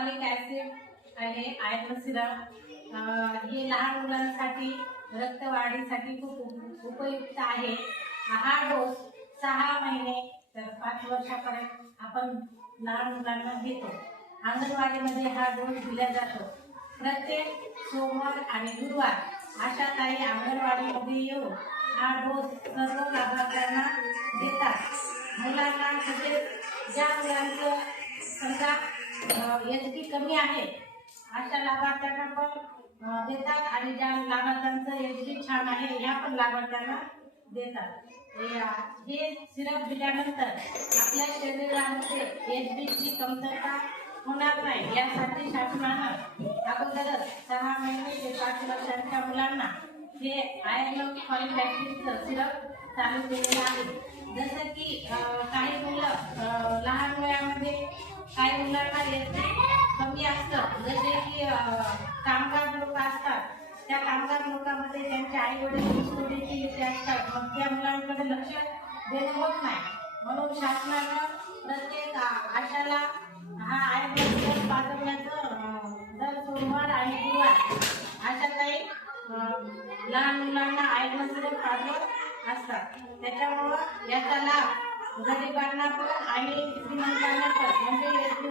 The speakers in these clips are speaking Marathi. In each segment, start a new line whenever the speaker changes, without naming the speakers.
फॉलिक ऍसिड आहे आयर्न सिरप हे लहान मुलांसाठी रक्तवाढीसाठी खूप उप- उपयुक्त आहे. हा डोस सहा महिने तर पाच वर्षापर्यंत आपण लहान मुलांना देतो. अंगणवाडीमध्ये हा डोस दिला जातो. प्रत्येक सोमवार आणि गुरुवार अशा काही अंगणवाडीमध्ये येऊन हा डोस सर्व लाभार्थ्यांना देतात. मुलांना तसेच ज्या मुलांचं समजा एच डी कमी आहे अशा लाभार्थ्यांना पण देतात आणि ज्या लाभार्थ्यांचं एच डी छान आहे ह्या पण लाभार्थ्यांना देतात. हे, सिरप दिल्यानंतर आपल्या शरीरामध्ये एच डीची कमतरता होणार नाही यासाठी शासनानं अगोदरच सहा महिने ते पाच वर्षांच्या मुलांना हे आयर्न फॉलिक ॲसिडचं सिरप चालू केलेलं आहे. जसं की काही मुलं काही मुलांना येते कमी असतं. जसे की कामगार लोक असतात. त्या कामगार लोकांमध्ये त्यांचे आई वडील इथे असतात. मग त्या मुलांकडे लक्ष देणं होत नाही. म्हणून शासनानं प्रत्येक आशाला हा आयुर्वेद पाठवण्याचं दर सोमवार आणि गुरुवार अशा काही लहान मुलांना आयुर्वेद पाठवत असतात. त्याच्यामुळं याचा लाभ गरिबांना पण आणि श्रीमंतांना पण. म्हणजे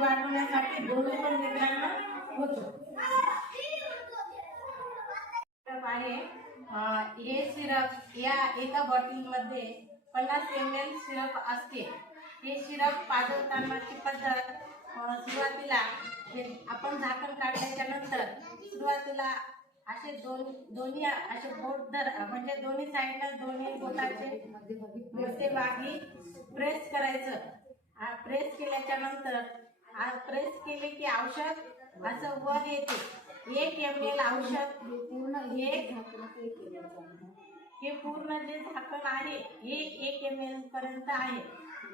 वाढवण्यासाठी दोन्ही पण मित्रांना होतो. आहे हे सिरप या एका बॉटलमध्ये पन्नास एम एल सिरप असते. हे सिरप पाजवतानाची पद्धत सुरुवातीला आपण झाकण काढल्याच्या नंतर सुरुवातीला असे दोन दोन्ही असे बोट धर म्हणजे दोन्ही साईडला दोन्ही बोटाचे मागे प्रेस करायचं. प्रेस केल्याच्यानंतर प्रेस केले की औषध असं वर येते. एक एम एल औषध. पूर्ण एक हे पूर्ण जे झाकण आहे हे एक एम एल पर्यंत आहे.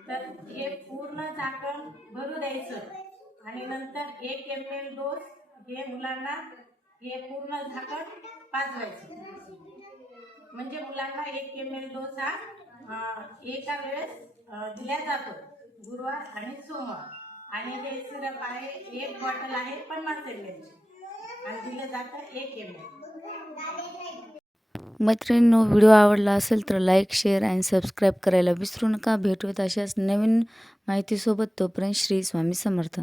तर हे पूर्ण झाकण भरू द्यायचं. आणि नंतर एक एम एल डोस हे मुलांना हे पूर्ण झाकण पाजवायचं. म्हणजे मुलांना एक एम एल डोस हा एका वेळेस दिला जातो. गुरुवार आणि सोमवार. आणि हे सिरप आहे एक बॉटल आहे पन्नास एम एलची आणि दिलं जातं एक एम एल
मैत्रिणींनो व्हिडिओ आवडला असेल तर लाईक शेअर आणि सबस्क्राईब करायला विसरू नका. भेटूयात अशाच नवीन माहितीसोबत. तोपर्यंत श्री स्वामी समर्थ.